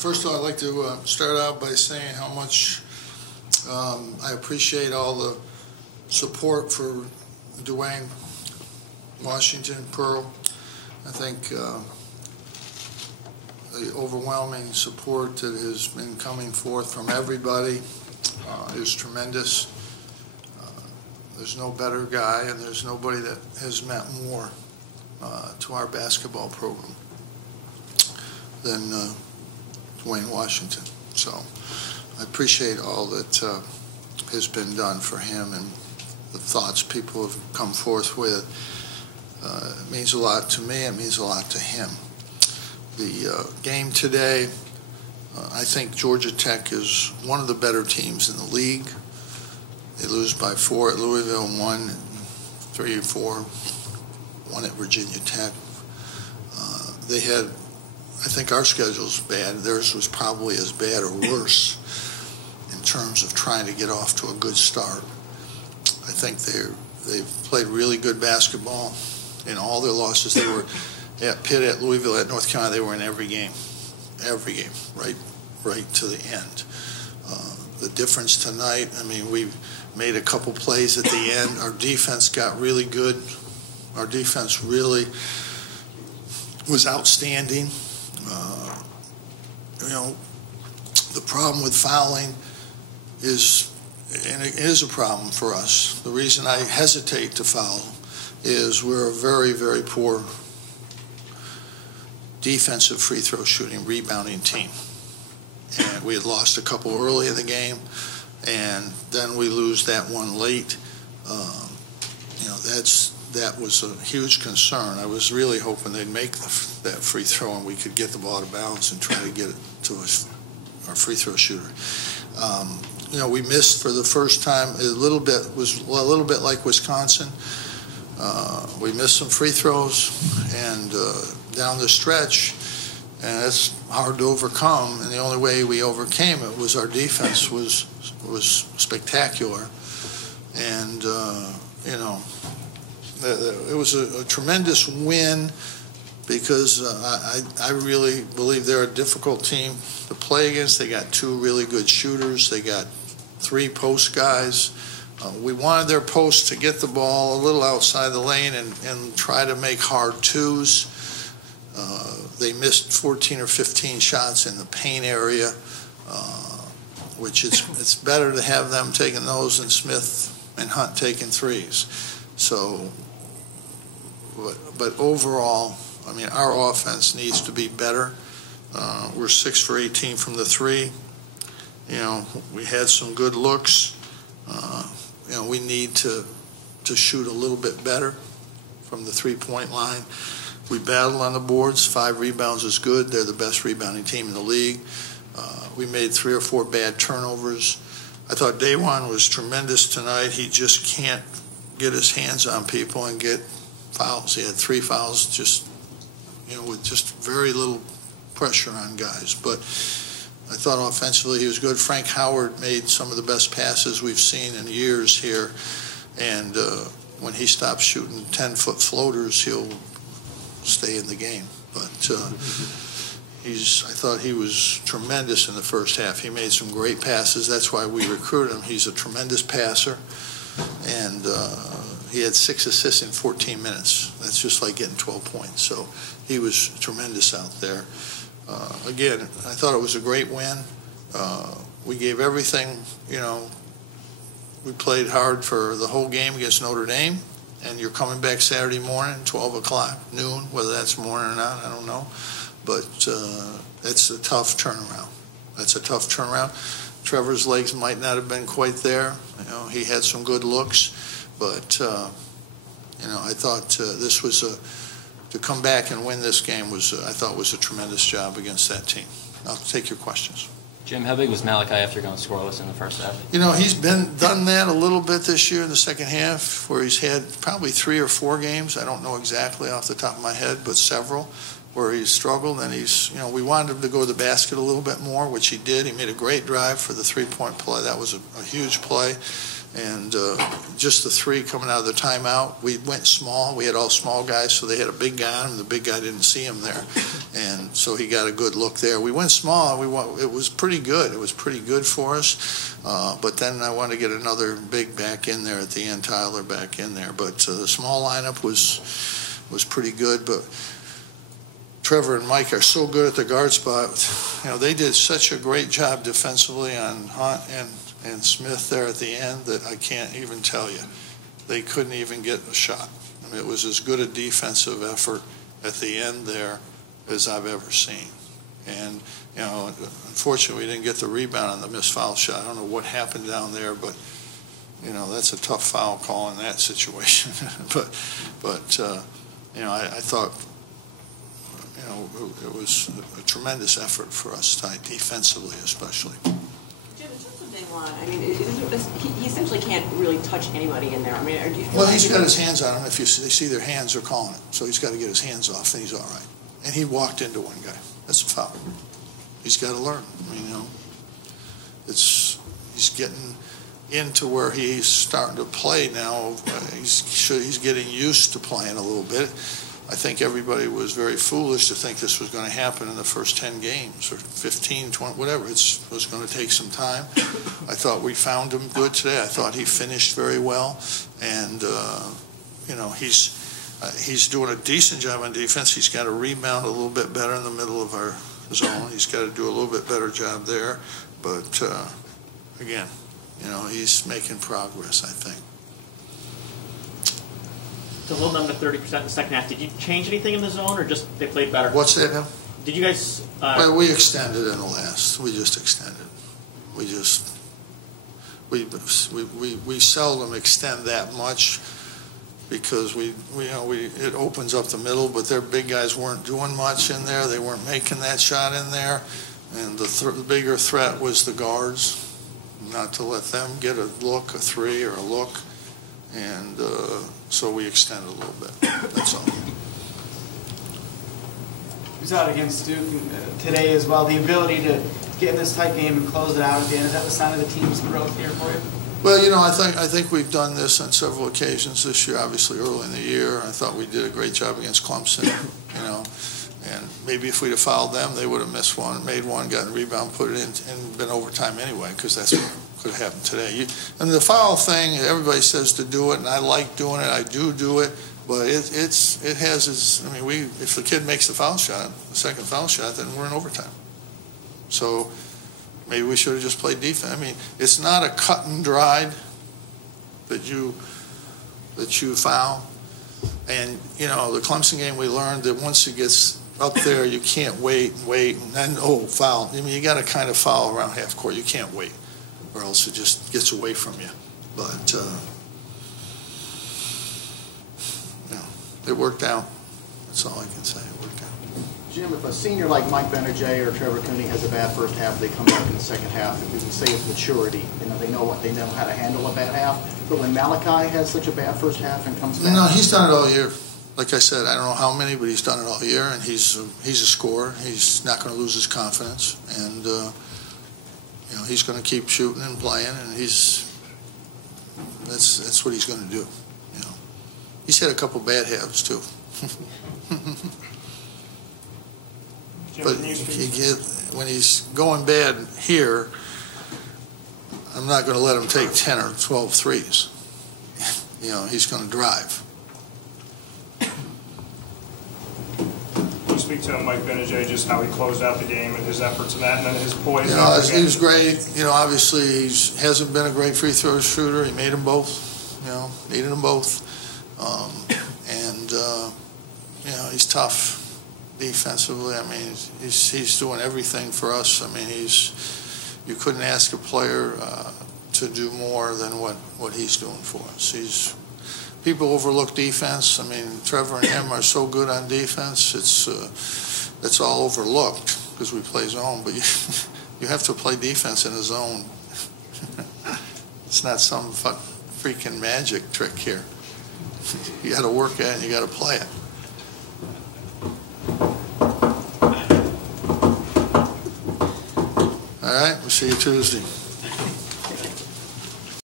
First of all, I'd like to start out by saying how much I appreciate all the support for Dwayne Washington, Pearl. I think the overwhelming support that has been coming forth from everybody is tremendous. There's no better guy, and there's nobody that has meant more to our basketball program than Dwayne Washington. So I appreciate all that has been done for him and the thoughts people have come forth with. It means a lot to me. It means a lot to him. The game today, I think Georgia Tech is one of the better teams in the league. They lose by 4 at Louisville, 1, 3 or 4, 1 at Virginia Tech. They had, I think our schedule's bad. Theirs was probably as bad or worse in terms of trying to get off to a good start. I think they've played really good basketball in all their losses. They were at Pitt, at Louisville, at North Carolina. They were in every game, right to the end. The difference tonight, I mean, we made a couple plays at the end. Our defense got really good. Our defense really was outstanding. The problem with fouling is, and it is a problem for us. The reason I hesitate to foul is we're a very, very poor defensive free throw shooting, rebounding team. And we had lost a couple early in the game, and then we lose that one late. That was a huge concern. I was really hoping they'd make that free throw and we could get the ball out of bounds and try to get it to our free throw shooter. We missed for the first time a little bit like Wisconsin. We missed some free throws and down the stretch, and it's hard to overcome. And the only way we overcame it was our defense was spectacular, and it was a tremendous win because I really believe they're a difficult team to play against. They got 2 really good shooters. They got 3 post guys. We wanted their posts to get the ball a little outside the lane and try to make hard twos. They missed 14 or 15 shots in the paint area, which it's better to have them taking those than Smith and Hunt taking threes. So, but overall, I mean, our offense needs to be better. We're 6 for 18 from the 3. We had some good looks. We need to shoot a little bit better from the 3-point line. We battled on the boards. 5 rebounds is good. They're the best rebounding team in the league. We made 3 or 4 bad turnovers. I thought Daewon was tremendous tonight. He just can't get his hands on people and get fouls. He had 3 fouls with just very little pressure on guys. But I thought offensively he was good. Frank Howard made some of the best passes we've seen in years here. And when he stops shooting 10-foot floaters, he'll stay in the game. But I thought he was tremendous in the first half. He made some great passes. That's why we recruited him. He's a tremendous passer. And he had 6 assists in 14 minutes. That's just like getting 12 points. So he was tremendous out there. Again, I thought it was a great win. We gave everything, we played hard for the whole game against Notre Dame, and you're coming back Saturday morning, 12 o'clock, noon, whether that's morning or not, I don't know. But it's a tough turnaround. Trevor's legs might not have been quite there. He had some good looks, but, I thought this was to come back and win this game I thought was a tremendous job against that team. I'll take your questions. Jim, how big was Malachi after going scoreless in the first half? He's done that a little bit this year in the second half, where he's had probably 3 or 4 games. I don't know exactly off the top of my head, but several where he's struggled. And we wanted him to go to the basket a little bit more, which he did. He made a great drive for the 3-point play. That was a huge play. And just the three coming out of the timeout, we went small. We had all small guys, so they had a big guy on him. The big guy didn't see him there. And so he got a good look there. We went small. It was pretty good. It was pretty good for us. But then I wanted to get another big back in there at the end, Tyler back in there. But the small lineup was pretty good. But Trevor and Mike are so good at the guard spot. You know, they did such a great job defensively on Hunt and Smith there at the end that I can't even tell you. They couldn't even get a shot. I mean, it was as good a defensive effort at the end there as I've ever seen. And, you know, unfortunately, we didn't get the rebound on the missed foul shot. I don't know what happened down there, but, you know, that's a tough foul call in that situation. but you know, I thought, you know, it was a tremendous effort for us tonight, defensively especially. Jim, it's just a big line. I mean, he essentially can't really touch anybody in there. I mean, do you feel well, he's got his hands on him. If they see their hands, they're calling it. So he's got to get his hands off, and he's all right. And he walked into one guy. That's a foul. He's got to learn. I mean, you know, he's getting into where he's starting to play now. He's getting used to playing a little bit. I think everybody was very foolish to think this was going to happen in the first 10 games or 15, 20, whatever. It was going to take some time. I thought we found him good today. I thought he finished very well. And, you know, he's doing a decent job on defense. He's got to rebound a little bit better in the middle of our zone. He's got to do a little bit better job there. But, again, you know, he's making progress, I think. To hold them to 30% in the second half, did you change anything in the zone, or just they played better? What's that now? Did you guys? Well, we extended in the last. We just extended. We seldom extend that much because it opens up the middle. But their big guys weren't doing much in there. They weren't making that shot in there, and the bigger threat was the guards, not to let them get a look, a three, or a look. And so we extended a little bit. That's all. He was out against Duke today as well. The ability to get in this tight game and close it out at the end, is that the sign of the team's growth here for you? Well, you know, I think we've done this on several occasions this year. Obviously, early in the year, I thought we did a great job against Clemson. You know, and maybe if we'd have fouled them, they would have missed one, made one, gotten a rebound, put it in, and been overtime anyway, because that's what could have happened today. And the foul thing, everybody says to do it, and I like doing it. I do it, but it has its. I mean, if the kid makes the foul shot, the second foul shot, then we're in overtime. So maybe we should have just played defense. I mean, it's not a cut and dried that you foul. And you know, the Clemson game, we learned that once it gets up there, you can't wait, and then foul. I mean, you got to kind of foul around half court. You can't wait, or else it just gets away from you. But you know, it worked out. That's all I can say. It worked out. Jim, if a senior like Mike Benajay or Trevor Cooney has a bad first half, they come back in the second half. If we can say it's maturity, you know, they know how to handle a bad half. But when Malachi has such a bad first half and comes back, no, he's done it all year. Like I said, I don't know how many, but he's done it all year, and he's a scorer. He's not going to lose his confidence, and you know, he's going to keep shooting and playing, and that's what he's going to do. You know, he's had a couple bad halves too. But when he's going bad here, I'm not going to let him take 10 or 12 threes. You know, he's going to drive. Can you speak to Mike Benajay, just how he closed out the game and his efforts in that, and then his poise? You know, he was great. You know, obviously he hasn't been a great free throw shooter. He made them both. You know, needed them both. And you know, he's tough defensively. I mean, he's doing everything for us. I mean, you couldn't ask a player to do more than what he's doing for us. People overlook defense. I mean, Trevor and him are so good on defense. It's all overlooked because we play zone. But you have to play defense in a zone. It's not some freaking magic trick here. You got to work at it and you got to play it. All right, we'll see you Tuesday.